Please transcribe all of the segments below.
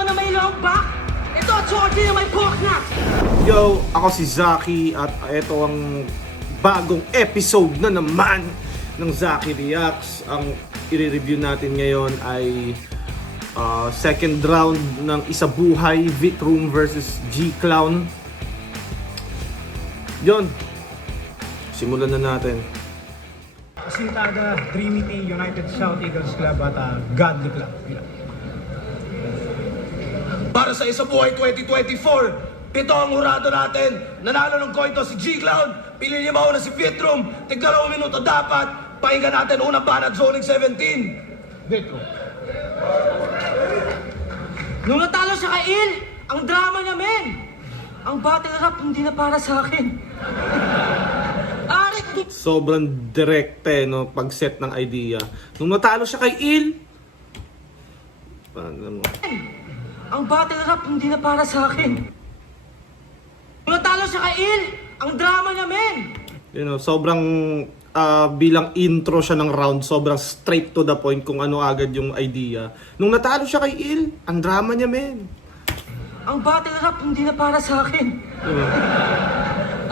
Ikaw na may long back. Ito, Georgie na may pork na. Yo, ako si Zaki at ito ang bagong episode na naman ng Zaki Reacts. Ang i-review natin ngayon ay second round ng Isabuhay, Vitroom versus G-Clown. Yon, simulan na natin. Sintada, Trinity United South Eagles Club at Godly Club. Para sa Isabuhay 2024, pito ang hurado natin. Nanalo ng coin to si G-Clown. Pili niya mauna si Vitroom. Tig-2 minuto dapat. Pakinggan natin unang banat, Zoning 17. Vitroom. Nung natalo siya kay Il, ang drama niya, men. Ang battle rap hindi na para sa akin. Arik, di... Sobrang direkte, no, pag-set ng idea. Nung natalo siya kay Il, paano mo? Ang battle rap hindi na para sa akin. Nung natalo siya kay Il, ang drama niya, men. You know, sobrang bilang intro siya ng round, sobrang straight to the point kung ano agad yung idea. Nung natalo siya kay Il, ang drama niya, men. Ang battle rap hindi na para sa akin.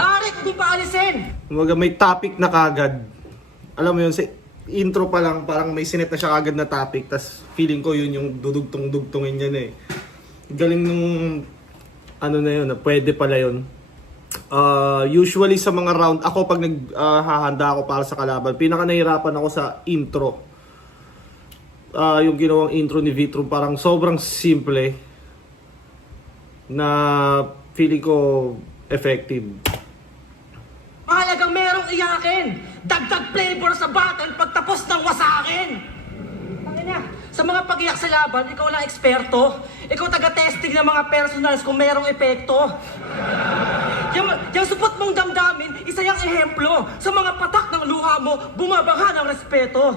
Arik, di pa alisin. Kumbaga may topic na kagad. Alam mo yun, sa intro pa lang, parang may sinet na siya kagad na topic. Tas feeling ko yun yung dudugtong-dugtongin yan eh. Galing nung ano na yun, na pwede pala yun. Usually sa mga round, ako pag naghahanda ako para sa kalaban, pinaka nahirapan ako sa intro. Yung ginawang intro ni Vitroom, parang sobrang simple na feeling ko effective. Mahalagang merong iyakin. Dagdag flavor sa battle pagtapos ng wasakin. Tangina, sa mga pag-iyak sa laban, ikaw lang eksperto. Ikaw taga-testing ng mga personals kung merong epekto. Yung supot mong damdamin, isa yung ehemplo. Sa mga patak ng luha mo, bumabaha ng respeto.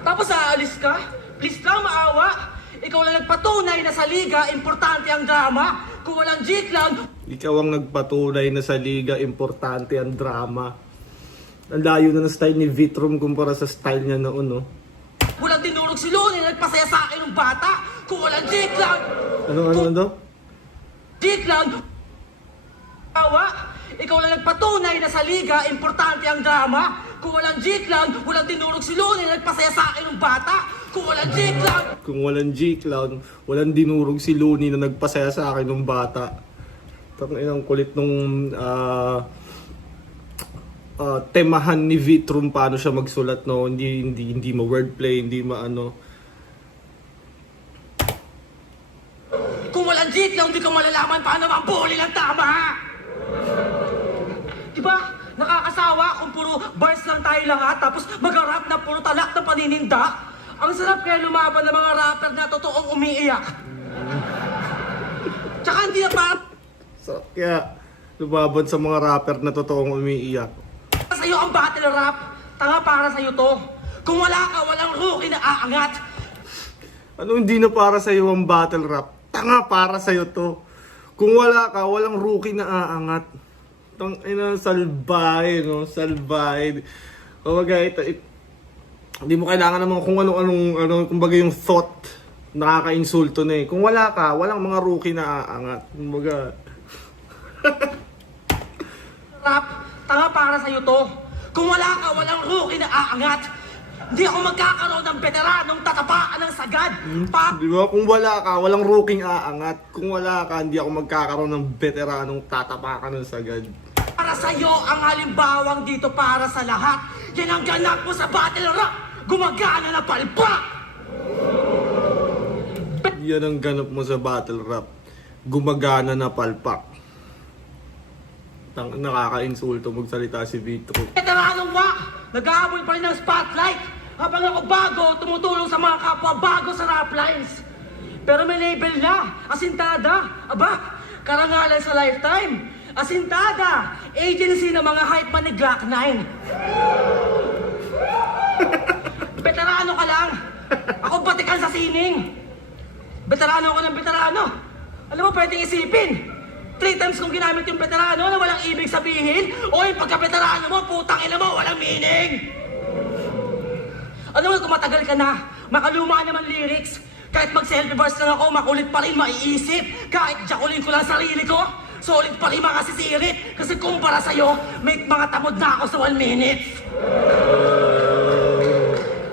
Tapos aalis ka? Please lang, maawa. Ikaw lang nagpatunay na sa liga, importante ang drama. Kung walang G-Clown, Ikaw ang nagpatunay na sa liga, importante ang drama. Ang layo na ng style ni Vitroom kumpara sa style niya noon, no? walang dinurog si Luni na nagpasaya sa akin ng bata. Kung walang G-Clown, Ano? G-Clown, awa. Ikaw lang nagpatunay na sa liga, importante ang drama. Kung walang G-Clown, walang dinurog si Luni na nagpasaya sa akin ng bata. Kung walang G-Clown, Kung walang G-Clown, walang dinurog si Looney na nagpasaya sa akin ng bata. Ang kulit nung temahan ni Vitroom, paano siya magsulat, no? Hindi mo wordplay, hindi maano. kung walang G-Clown, di ka malalaman paano mambuli ng tama. Diba? Nakakasawa kung puro bars lang tayo lahat, tapos mag-rap na puro talak na panininda. Ang sarap kaya lumaban ng mga rapper na totoong umiiyak. Tsaka hindi na pa So, kaya lumaban sa mga rapper na totoong umiiyak. sa'yo ang battle rap. Tanga para sa'yo to. Kung wala ka, walang rookie na aangat. Ano hindi na para sa'yo ang battle rap? Tanga para sa'yo to. Kung wala ka, walang rookie na aangat. Salbahe, no? Salbahe. Kumbaga, hindi mo kailangan naman kung anong kumbaga yung thought, nakaka-insulto na eh. Kung wala ka, walang mga rookie na aangat. Kumbaga, Rap, tanga para sa'yo to. Kung wala ka, walang rookie na aangat. Hindi ako magkakaroon ng veteranong tatapaan ng sagad. di ba? Kung wala ka, walang rookie aangat. Kung wala ka, hindi ako magkakaroon ng veteranong tatapakan ng sagad. Para sa'yo ang halimbawang dito para sa lahat. Yan ang ganap mo sa battle rap. Gumagana na palpak. Yan ang ganap mo sa battle rap. Gumagana na palpak. Nakaka-insulto magsalita si Vitroom. Veteranong wak, nag-aaboy pa rin ng spotlight. Habang ako bago, tumutulong sa mga kapwa bago sa rap lines. Pero may label na, Asintada. Aba, karangalan sa lifetime. Asintada, agency ng mga hype man ni Glock 9. Veterano ka lang. Ako batikan sa sining. Veterano ako ng veterano. Alam mo, pwedeng isipin. 3 times kong ginamit yung veterano na walang ibig sabihin. O yung pagka-veterano mo, putang ina mo, walang meaning. Ano nga kung matagal ka na, makaluma naman lyrics, kahit kahit mag-selfie bars lang ako, makulit pa rin maiisip. Kahit jakulin ko lang sarili ko, solid pa rin makasisirit. Kasi kumpara sa'yo, may mga tamod na ako sa 1 minute.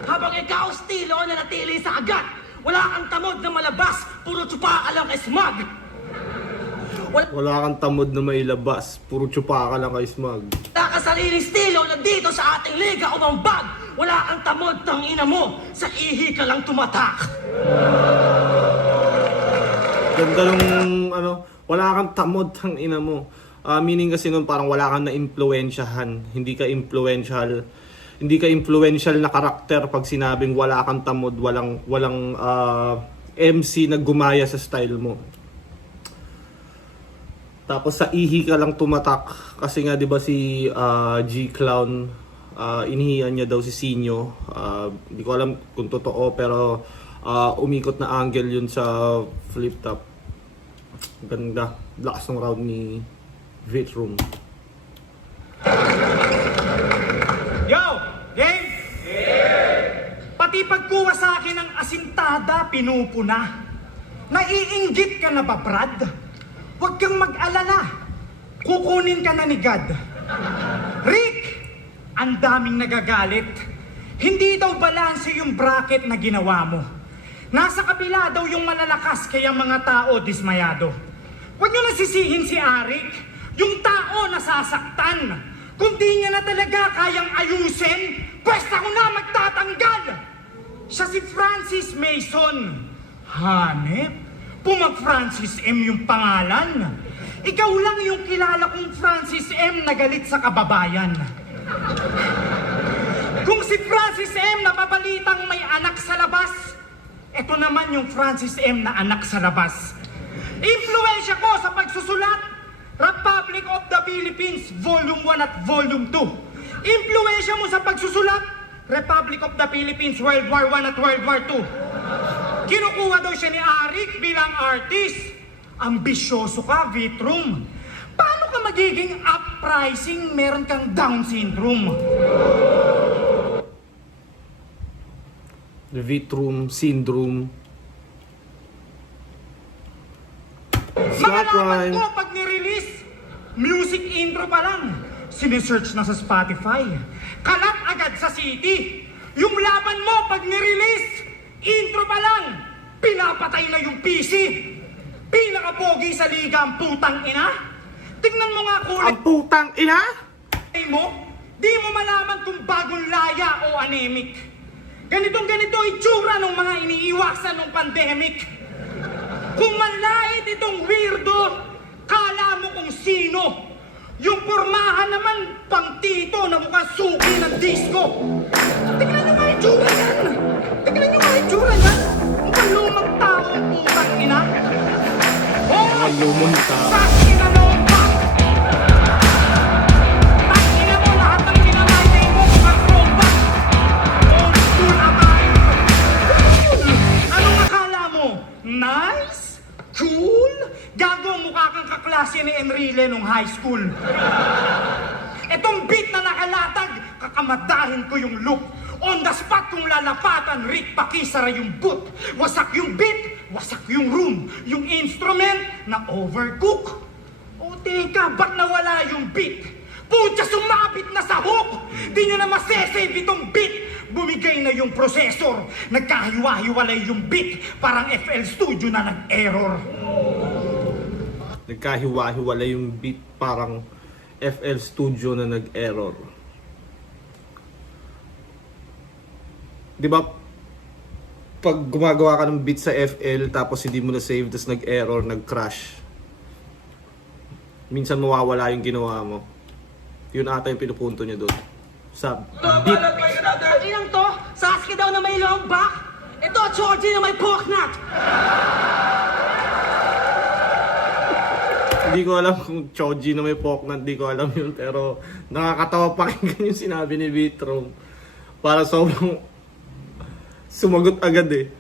Habang ikaw, estilo na natili sa agat. Wala kang tamod na malabas, puro tsupa ka lang kay smug. Wala kang tamod na mailabas. Puro tsupa ka lang kay smug. Wala ka sariling estilo na dito sa ating liga umambag. Wala kang tamod ng ina mo, sa ihi ka lang tumatak. Ganda nung wala kang tamod ng ina mo. Meaning kasi nun parang wala kang na-impluensyahan. Hindi ka influential na karakter pag sinabing wala kang tamod, walang MC na gumaya sa style mo. Tapos sa ihi ka lang tumatak kasi nga 'di ba si G-Clown inihiyan niya daw si Sinyo. Hindi ko alam kung totoo pero umikot na angle yun sa flip top. Ganda. Lakas ng round ni Vitroom. Yo! Game! Pati pagkuha sa akin ng asintada, pinupuna. Naiinggit ka na ba, Brad? Huwag kang mag-alala. Kukunin ka na ni God. Rick! Ang daming nagagalit. Hindi daw balanse yung bracket na ginawa mo. Nasa kabila daw yung malalakas kaya mga tao dismayado. Huwag nyo nasisihin si Arik, yung tao nasasaktan. Kung di niya na talaga kayang ayusin, pwesta ko na magtatanggal. Siya si Francis Mason. Hanep, pumag-Francis M yung pangalan. Ikaw lang yung kilala kong Francis M na galit sa kababayan. Kung si Francis M napapalitang may anak sa labas, eto naman yung Francis M na anak sa labas. Influensya ko sa pagsusulat, Republic of the Philippines, Volume 1 at Volume 2. Influensya mo sa pagsusulat, Republic of the Philippines, World War 1 at World War 2. Kinukuha daw siya ni Arik bilang artist. Ambisyoso ka, Vitroom. Paano ka magiging uprising meron kang Down syndrome? The Vitroom syndrome. Makalaman ko pag nirelease, music intro pa lang, sinesearch na sa Spotify. Kalat agad sa city. Yung laban mo pag nirelease, intro pa lang, pinapatay na yung PC. Pinakapogi sa liga ang putang ina. Tingnan mo nga kulay Ang putang ina! mo, di mo malaman kung bagong laya o anemic. Ganitong ganito itsura ng mga iniiwasan ng pandemic. Kung manlait itong weirdo, kala mo kung sino. Yung pormahan naman, pang tito na mukhang suki ng disco. Tignan nyo nga itsura yan. Tignan nyo nga itsura yan. Mukhang lumang tao ang putang ina. Oh, Lumong ka. Sakina lompa! Takina mo lahat ng pinamaitay mo mukhang throwback. Old school na tayo. Anong akala mo? Nice? Cool? Gago, mukha kang kaklase ni Enrile nung high school. Etong beat na nakalatag, kakamadahin ko yung look. On the spot kung lalapatan, Rick Pakisara yung boot. Wasak yung beat, wasak yung room. Yung instrument na overcook. O teka, ba't nawala yung beat? Pucha, sumabit na sa hook! Di nyo na masesave itong beat! Bumigay na yung processor. Nagkahiwa-hiwalay yung beat. Parang FL Studio na nag-error. Nagkahiwa-hiwalay yung beat, parang FL Studio na nag-error. Di ba, pag gumagawa ka ng beat sa FL tapos hindi mo na save tapos nag-error, nag-crash, minsan mawawala yung ginawa mo. Yun ata yung pinupunto niya doon. Sa beat. Ang inang to, Sasuke daw na may long back. Ito, Choji na may pork nut. Hindi ko alam kung Choji na may poknat, hindi ko alam yun. Pero nakakatawa pakinggan yung sinabi ni Vitroom. Para sobrang sumagot agad eh.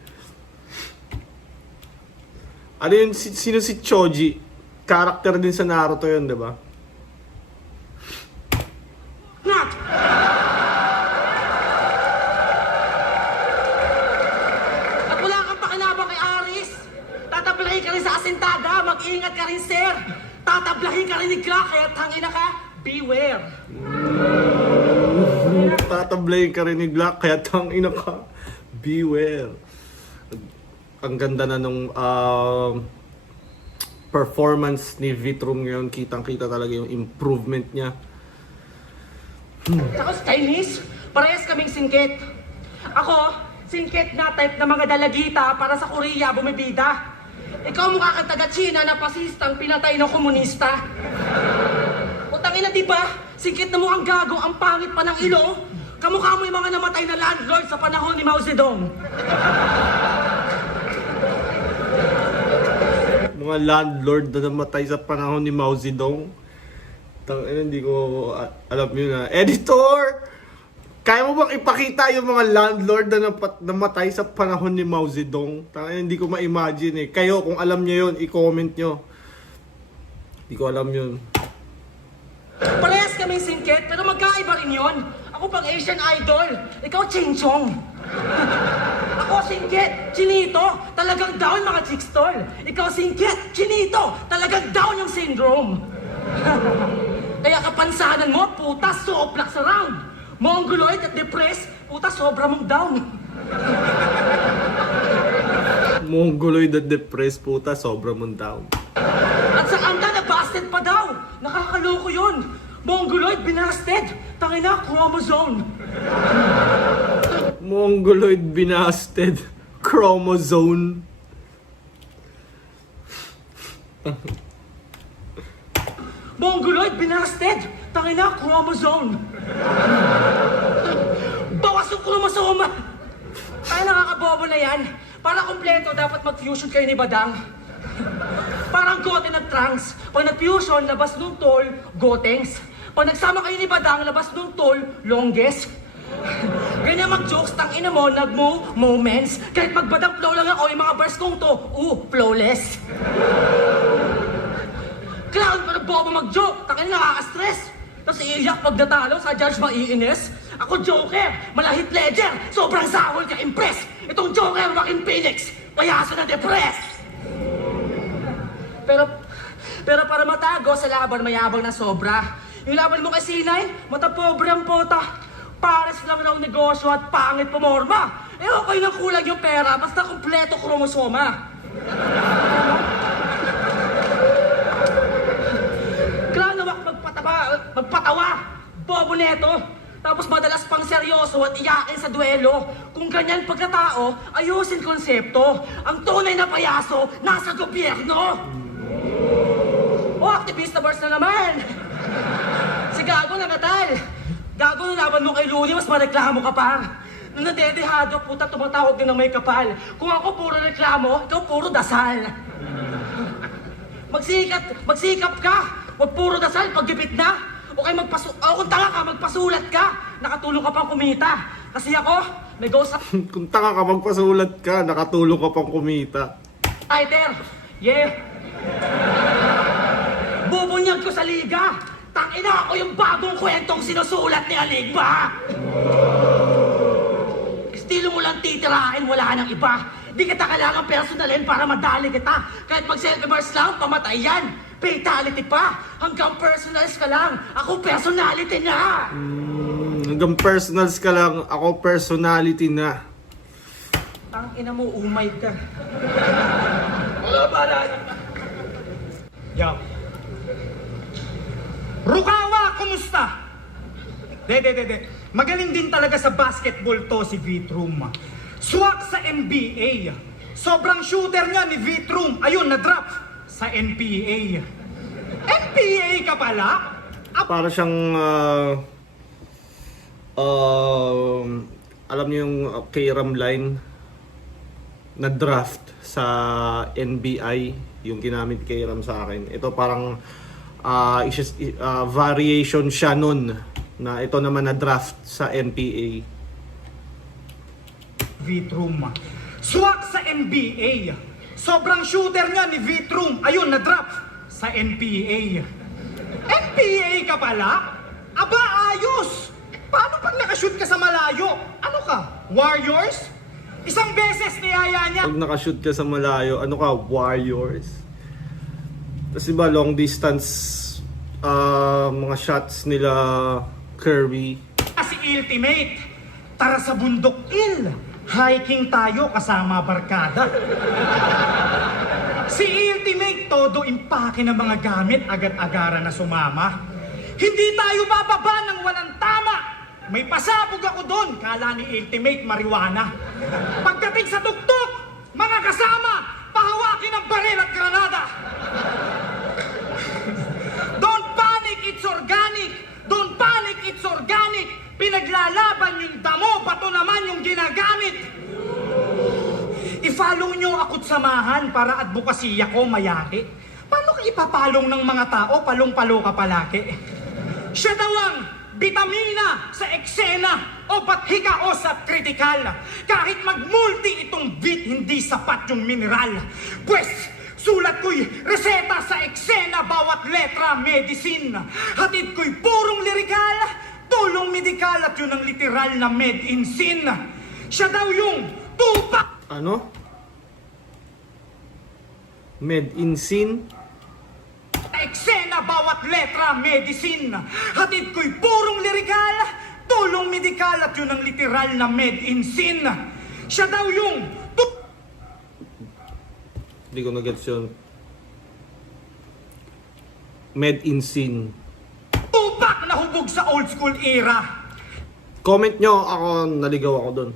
Ano yun? Sino si Choji? Character din sa Naruto yun, di ba? Nut. At wala kang pakinabang kay Tatablahin ka rin sa asintada, mag-ingat ka rin, sir. Tatablahin ka rin ni Glock, kaya tangina ka, beware. Tatablayin ka rin ni Glock, kaya tangina ka. Beware. Ang ganda na nung performance ni Vitrum ngayon. Kitang-kita talaga yung improvement niya. Tapos Chinese, parehas kaming singkit. Ako, singkit na type na mga dalagita para sa Korea bumibida. Ikaw mukha kang taga-China na pasistang pinatay ng komunista. Utangin na, di ba? Singkit na mukhang gago, ang pangit pa ng ilong. Kamukha mo yung mga namatay na landlord sa panahon ni Mao Zedong. Mga landlord na namatay sa panahon ni Mao Zedong. Hindi ko alam yun na. Editor! Kaya mo bang ipakita yung mga landlord na namatay sa panahon ni Mao Zedong? Hindi ko ma-imagine eh. Kayo, kung alam nyo yun, i-comment nyo. Hindi ko alam yun. Parehas kaming singkit, pero magkaiba rin yun. Ako pang Asian Idol, ikaw Ching Chong. Ako singkit, Chinito, talagang down mga chicks tol. Ikaw singkit, Chinito, talagang down yung syndrome. Kaya kapansanan mo, puta, soplak sa round. Mongoloid at depressed, puta, sobra mong down. Mongoloid at depressed, puta, sobra mong down. At sa anda, nabasted pa daw. Nakakaloko yun. Mongoloid, binasted. Tangina, chromosome. Mongoloid binasted. Chromosome. Mongoloid, binasted. Tangina, chromosome. Bawas yung chromosome. Ay, nakakabobo na yan. Para kompleto, dapat mag-fusion kayo ni Badang. Parang gote nag-trans. Pag nag-fusion, labas nung tol, gotengs. Pag nagsama kayo ni Badang, labas nung tol, longest. Ganyan mag-jokes, tangina mo, moments. Kahit magbadang flow lang ako, yung mga bars kong to, flawless. Clown, pero bobo mag-joke, tangina nakaka-stress. Tapos iiyak pag natalo, sa judge maiinis. Ako Joker, malahit ledger, sobrang sawol ka impress. Itong Joker, Joaquin Phoenix, payaso na depress. Pero para matago sa laban, mayabang na sobra. Yung laban mo kay Sinay, mata pobre ang pota. Pares lang raw negosyo at pangit pumorma. Okay nang kulang yung pera, basta kumpleto kromosoma. Klanawak magpatawa, bobo neto. Tapos madalas pang seryoso at iyakin sa duelo. Kung ganyan pagkatao, ayusin konsepto. Ang tunay na payaso, nasa gobyerno. Activista bars na naman. Si Gago nagatal. Gago nung laban mo kay Luni, mas mareklamo ka pa. Nung nadedehado, puta, tumatawag din ng may kapal. Kung ako puro reklamo, ikaw puro dasal. Magsikap ka. Huwag puro dasal, paggipit na. O kung tanga ka, magpasulat ka. Nakatulong ka pang kumita. Kasi ako, may go sa... Kung tanga ka, magpasulat ka, nakatulong ka pang kumita. Fighter! Yeah! Bubunyag ko sa liga! Tangina ako yung bagong kwentong sinusulat ni Aligba! Estilo mo lang titirahin, wala nang iba. Di kita kailangan personalin para madali kita. Kahit mag-selfie bars lang, pamatay yan. Fatality pa. Hanggang personals ka lang. Ako personality na. Hanggang personals ka lang, ako personality na. Tangina mo, umay ka. Mga banat! Yo. Rukawa, kumusta? De. Magaling din talaga sa basketball to si Vitrum. Swak sa NBA. Sobrang shooter niya ni Vitrum. Ayun, na-drop sa NPA. NPA ka pala? Para siyang alam niyo yung K-Ram line na draft sa NBI, yung ginamit K-Ram sa akin. Ito parang variation siya nun na ito naman na draft sa NPA. Vitrum. Swak sa NBA. Sobrang shooter niya ni Vitrum. Ayun, na-drop sa NPA. NPA ka pala? Aba, ayos! Paano pag nakashoot ka sa malayo? Ano ka? Warriors? Isang beses niyaya niya. Pag nakashoot ka sa malayo, ano ka, Warriors. Tapos diba, long distance, mga shots nila Curry. Si Ultimate, tara sa bundok il. Hiking tayo kasama barkada. Si Ultimate, todo impake ng mga gamit, agad-agara na sumama. Hindi tayo bababa ng walang tama. May pasabog ako doon, kala ni Ultimate marijuana. Pagdating sa tuktok, mga kasama, pahawakin ang baril at granada. Don't panic, it's organic. Don't panic, it's organic. Pinaglalaban yung damo, bato naman yung ginagamit. I-follow nyo ako't samahan para advokasya ko mayaki. Paano ka ipapalong ng mga tao, palong-palo ka palaki? Siya daw ang bitamina sa eksena o bathika o sa kritikal. Kahit mag-multi itong beat, hindi sapat yung mineral. Pwes, sulat ko'y reseta sa eksena, bawat letra medicine. Hatid ko'y purong lirikal, tulong medikal at yun ang literal na med in sin. Siya daw yung tupak. Ano? Med in sin? Eksena, bawat letra medicine. Hatid ko'y purong lirikal, tulong medikal at yun ang literal na med in sin. Siya daw yung Hindi ko na-gets yun. Med in sin. tupak na hubog sa old school era. Comment nyo, ako, naligaw ako dun.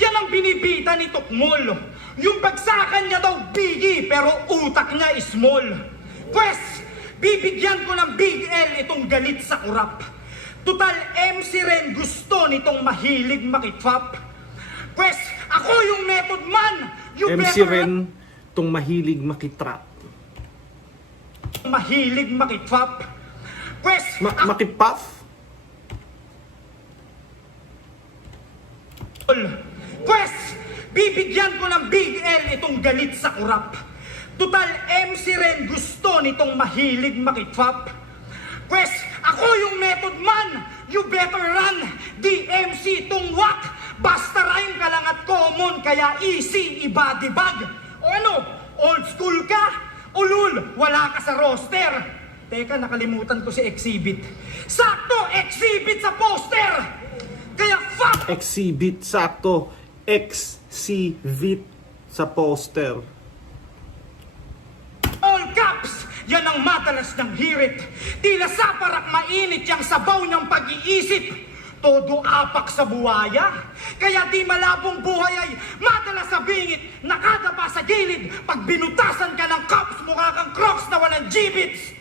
Yan ang binibita ni Tukmol. Yung bagsakan niya daw bigi, pero utak niya is small. Pwes, bibigyan ko ng big L itong galit sa kurap. Tutal MC rin gusto nitong mahilig makitfap. Pwes, ako yung method man. Yung MC Ren, tong mahilig makitrap. mahilig makitfap. Pwes, Makipaf? Pwes, bibigyan ko ng big L itong galit sa kurap. Tutal MC rin gusto nitong mahilig makitfap. Pwes, ako yung method man. You better run. DMC itong wak. Basta rhyme ka lang at common, kaya easy ibadibag. O ano, old school ka? Ulul, wala ka sa roster. Teka, nakalimutan ko si Exhibit. Sakto, Exhibit sa poster. Kaya fuck! Exhibit, sakto. Exhibit sa poster. All caps! Yan ang madalas ng hirit. Tila sa parak mainit yung sabaw niyang pag-iisip. Todo apak sa buhaya. Kaya di malabong buhay ay madalas sa bingit. Nakadapa sa gilid. Pag binutasan ka ng cups, mukha kang crocs na walang gibits.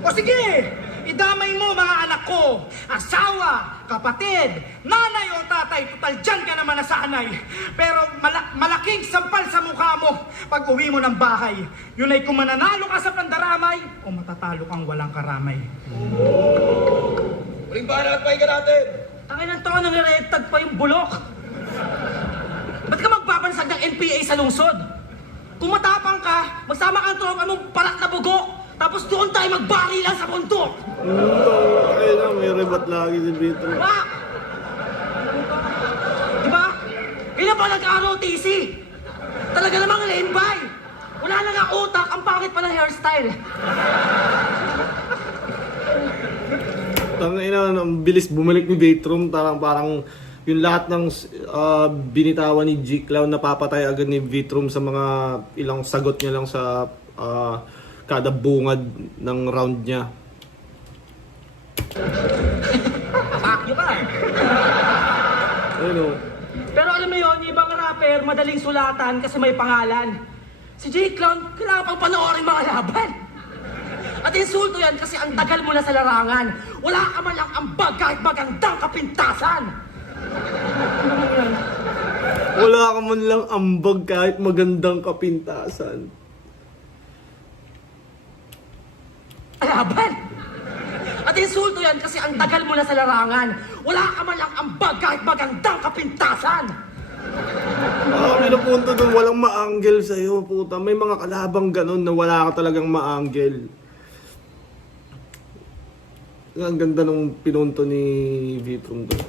O sige, idamay mo mga anak ko. Asawa, kapatid, nanay o tatay, total dyan ka naman nasanay. Pero malaking sampal sa mukha mo pag uwi mo ng bahay. Yun ay kung mananalo ka sa pandaramay o matatalo kang walang karamay. Uling bahala at pahinga natin. Tangin ng tono ng tag pa yung bulok. Ba't ka magbabansag ng NPA sa lungsod? Kung matapang ka, magsama kang tropa mong parak na bugok. Tapos doon tayo magbarilan sa bundok. Ay na, may rebat lagi si Vitro. Wak! Diba? Kailan pa nag-ROTC? Talaga namang lembay. Wala na nga utak, ang pangit pa ng hairstyle. Tangina, ang bilis bumalik ni Vitrum. Parang yung lahat ng binitawan ni G Clown napapatay agad ni Vitrum sa mga ilang sagot niya lang sa kada bungad ng round niya. Akyo ka. Ano? Pero alam mo yun, yung ibang rapper, madaling sulatan kasi may pangalan. Si J. Clown, kailangan pang panoorin mga laban. At insulto yan kasi ang tagal mo na sa larangan. Wala ka man lang ambag kahit magandang kapintasan. Wala ka man lang ambag kahit magandang kapintasan. Laban! At insulto yan kasi ang tagal mo na sa larangan. Wala ka man lang ambag kahit magandang kapintasan. May napunto doon, walang ma-angle sa'yo, puta. May mga kalabang ganun na wala ka talagang ma-angle. Ang ganda nung pinunto ni Vitrum doon.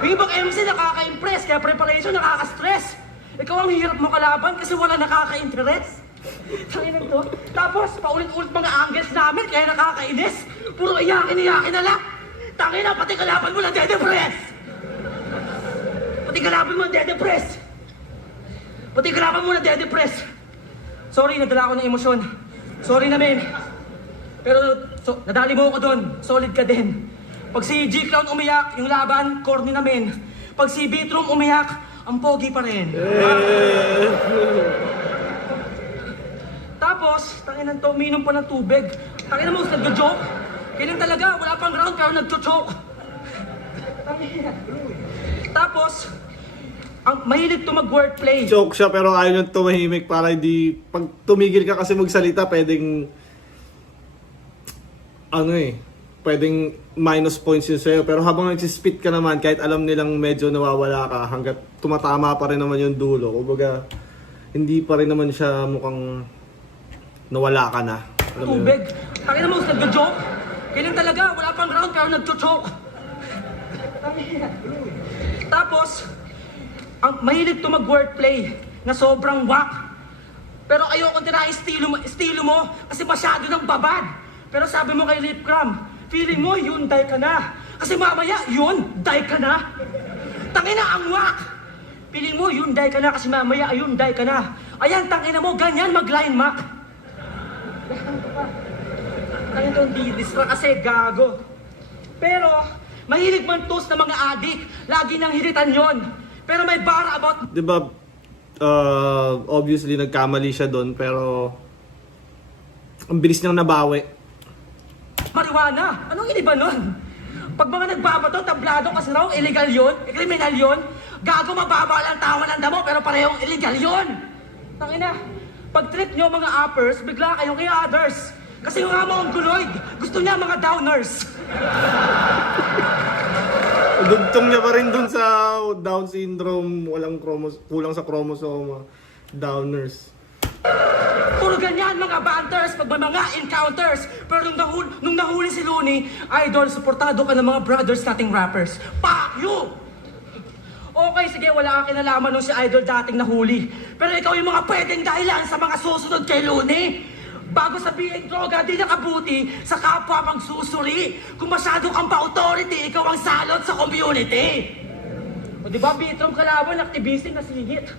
Yung ibang MC nakaka-impress, kaya preparation nakaka-stress. Ikaw ang hirap mo kalaban kasi wala nakaka-interest. Tanginan to. Tapos, paulit-ulit mga angles namin, kaya nakakainis. Puro iyakin na lang. Tangina, pati kalaban mo na dedepress. Pati kalaban mo na dedepress. Pati kalaban mo na dedepress. Sorry, nadala ako ng emosyon. Sorry na, men. Pero, nadali mo ako doon. Solid ka din. Pag si G-Clown umiyak, yung laban, corny na, men. Pag si Vitrum umiyak, ang pogi pa rin. Tapos, tanginan to, uminom pa ng tubig. Tanginan mo, nagjo-joke. Ganyan talaga, wala pang round pero nagjo-joke. Tanginan. Tapos, ang mahilig to mag-wordplay. Joke siya pero ayaw niyang tumahimik para hindi... Pag tumigil ka kasi magsalita, pwedeng... pwedeng minus points yun sa'yo. Pero habang nagsispit ka naman, kahit alam nilang medyo nawawala ka, hanggat tumatama pa rin naman yung dulo. Kumbaga, hindi pa rin naman siya mukhang nawala ka na. Alam mo yun? Tubig. Tanginan mo, nagjo-joke. Ganyan talaga, wala pang round pero nagjo-joke. Tanginan. Tapos, ang mahilig to mag-wordplay na sobrang whack. Pero ayoko tirahin estilo mo kasi masyado ng babad. Pero sabi mo kay Lip Cram, feeling mo yun, die ka na. Kasi mamaya, yun, die ka na. Tangina, ang whack. Feeling mo yun, die ka na kasi mamaya, yun, die ka na. Ayan, tangina mo, ganyan mag-line mac. Tangina to, hindi distra kasi gago. Pero, mahilig man toast na mga adik, lagi nang hiritan yon. Pero may bar about... Diba, obviously nagkamali siya doon pero ang bilis niyang nabawi. marijuana. Anong iniba nun? Pag mga nagbabato, tablado kasi raw, illegal yun, kriminal yun, gago mababa lang tawa ng damo, pero parehong illegal yun. Tangina, pag trip nyo mga uppers, bigla kayong kay others. Kasi yung mga mongoloid, gusto niya mga downers. Dugtong niya pa rin dun sa Down syndrome, kulang sa chromosome, downers. Puro ganyan mga banters pag may mga encounters. Pero nung nahuli si Looney, idol, suportado ka ng mga brothers nating rappers. Fuck you! Okay, sige, wala kang kinalaman nung si Idol dating nahuli. Pero ikaw yung mga pwedeng dahilan sa mga susunod kay Looney. Bago sabihin droga, di nakabuti sa kapwa magsusuri. Kung masyado kang pa-authority, ikaw ang salot sa community. O diba, Bitrom kalaban, aktivisting na singit.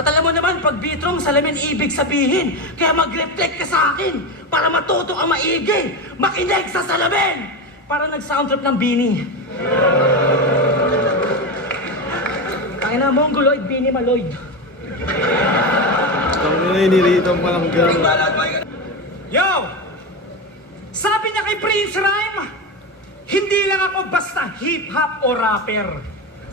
At alam mo naman, pag Bitrom, salamin ibig sabihin. Kaya mag-reflect ka sa akin para matuto kang maigi. Makinig sa salamin! Para nag-soundtrap ng Bini. Kaya na, Mongoloid, Bini, Maloid. Ang niliritan pa lang gano'n. Yo! Sabi niya kay Prince Rhyme, hindi lang ako basta hip-hop o rapper.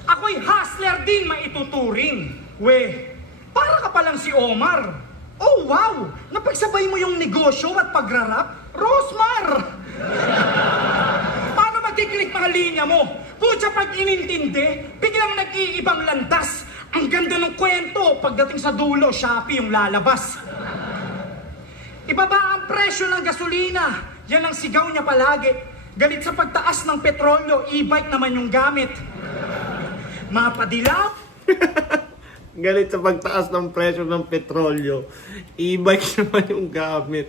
Ako'y hustler din maituturing. We, para ka palang si Omar. Oh wow! Napagsabay mo yung negosyo at pagrarap? Rosmar! Paano magkiklik mga linya mo? Kutsa pag inintindi, biglang nag-iibang landas. Ang ganda ng kwento, pagdating sa dulo, Shopee yung lalabas. Ibaba ang presyo ng gasolina. Yan ang sigaw niya palagi. Galit sa pagtaas ng petrolyo, e-bike naman yung gamit. Mapadilaw. Galit sa pagtaas ng presyo ng petrolyo. E-bike naman yung gamit.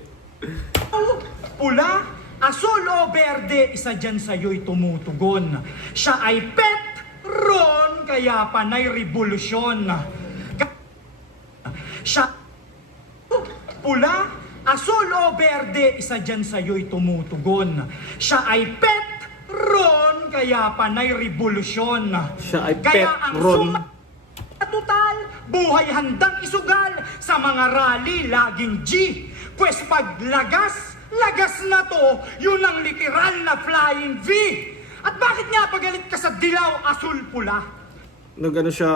Pula, asul o berde, isa dyan sa'yo'y tumutugon. Siya ay Petron, kaya panay revolusyon. Siya, pula, asul o berde, isa dyan sa'yo'y tumutugon. Siya ay Petron, kaya panay revolusyon. Siya ay Kaya ang Petron. Total, buhay handang isugal sa mga rally laging G. Pwes pag lagas na to, yun ang literal na flying V. At bakit nga pagalit ka sa dilaw, asul, pula? Nagano siya,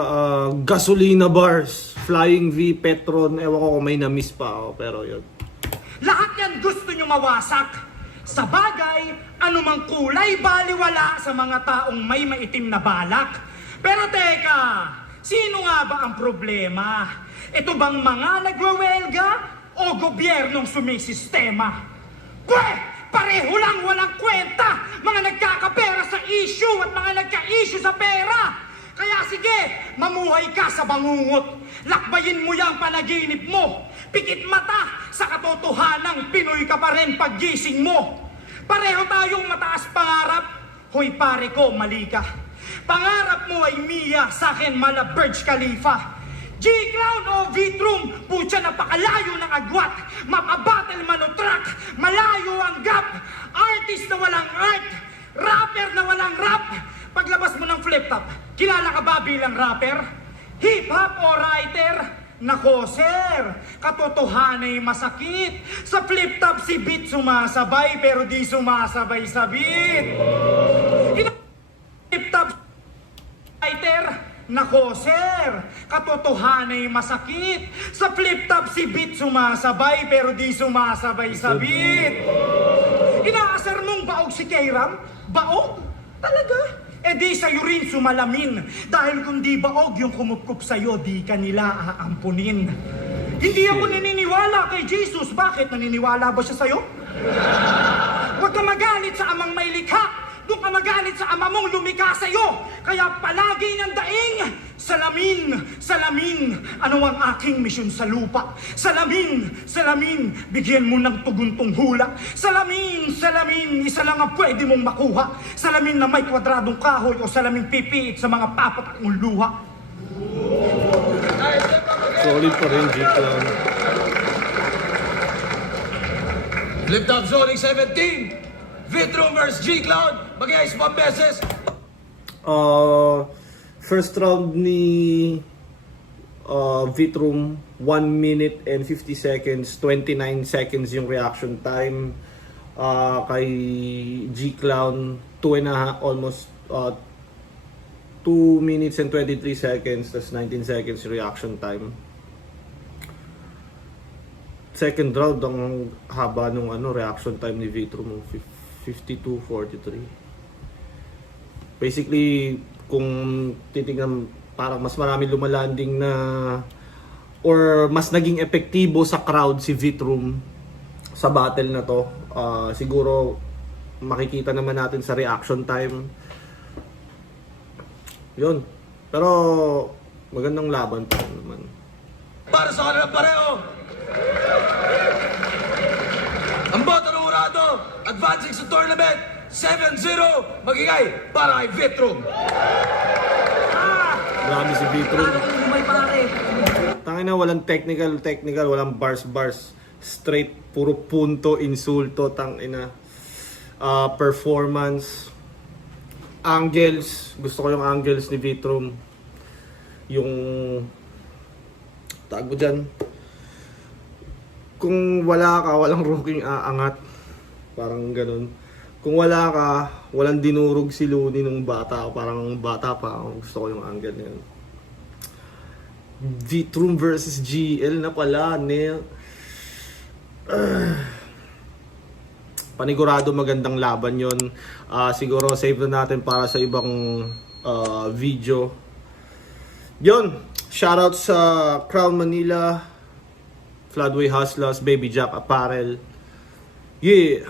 gasolina bars, flying V, Petron, ewan ko kung may na-miss pa ako, pero yun. Lahat yan gusto nyo mawasak. Sa bagay, anumang kulay baliwala sa mga taong may maitim na balak. Pero teka, sino nga ba ang problema? Ito bang mga nagwewelga o gobyernong sumisistema? Pwe! Pareho lang walang kwenta. Mga nagkakapera sa issue at mga nagka-issue sa pera. Kaya sige, mamuhay ka sa bangungot. Lakbayin mo yung panaginip mo. Pikit mata sa katotohanang Pinoy ka pa rin paggising mo. Pareho tayong mataas pangarap. Hoy pare ko, mali ka. Pangarap mo ay Mia, sa akin mala Burj Khalifa. G-Clown o V-Troom, putya napakalayo ng agwat. Mapabattle man o track, malayo ang gap. Artist na walang art, rapper na walang rap. Paglabas mo ng flip-top, kilala ka ba bilang rapper? Hip-hop o writer? Nako sir, katotohanay masakit. Sa flip-top si beat sumasabay pero di sumasabay sa beat. Flip-top writer? Nako sir, katotohanay masakit. Sa flip-top si beat sumasabay pero di sumasabay sa beat. Inaasar mong baog si Kairam? Baog? Talaga? E di sa'yo rin sumalamin. Dahil kung di baog yung kumukup sa'yo, di ka nila aampunin. Hindi ako naniniwala kay Jesus. Bakit? Naniniwala ba siya sa'yo? Huwag ka magalit sa amang may likha. Doon ka magalit sa ama mong lumikha sa'yo. Kaya palagi ng daing, salamin, salamin. Ano ang aking misyon sa lupa? Salamin, salamin, bigyan mo ng tuguntong hula. Salamin, salamin, isa lang ang pwede mong makuha. Salamin na may kwadradong kahoy o salamin pipiit sa mga papatak mong luha. Solid pa rin, G-Clown. Flip Top Zoning 17. V-Troom vs G-Clown. Mag-iayos pa beses. First round ni V-Troom, 1 minute and 50 seconds, 29 seconds yung reaction time. Kay G-Clown, almost 2 minutes and 23 seconds, that's 19 seconds reaction time. Second round, ang haba nung reaction time ni V-Troom, 52-43. Basically, kung titingnan, parang mas marami lumalanding na or mas naging epektibo sa crowd si V-Troom sa battle na to. Siguro makikita naman natin sa reaction time. Yun. Pero magandang laban pa naman. Para sa kanila pareho. Ang boto ng Urado, advancing sa tournament, 7-0, magigay para kay V-Troom. Grabe si V-Troom. Parang lumay pare. Tangina, walang technical, walang bars. Straight, puro punto, insulto, tangina. Performance. Angles. Gusto ko yung angles ni V-Troom. Yung tag mo dyan. Kung wala ka, walang rooking aangat. Parang ganun. Kung wala ka, walang dinurog si Looney nung bata. Parang bata pa. Gusto ko yung angle na yun. V-Troom versus GL na pala. Panigurado magandang laban yon. Siguro save na natin para sa ibang video. Yun. Shoutout sa Crown Manila, Floodway Hustlers, Baby Jack Apparel. Yeah!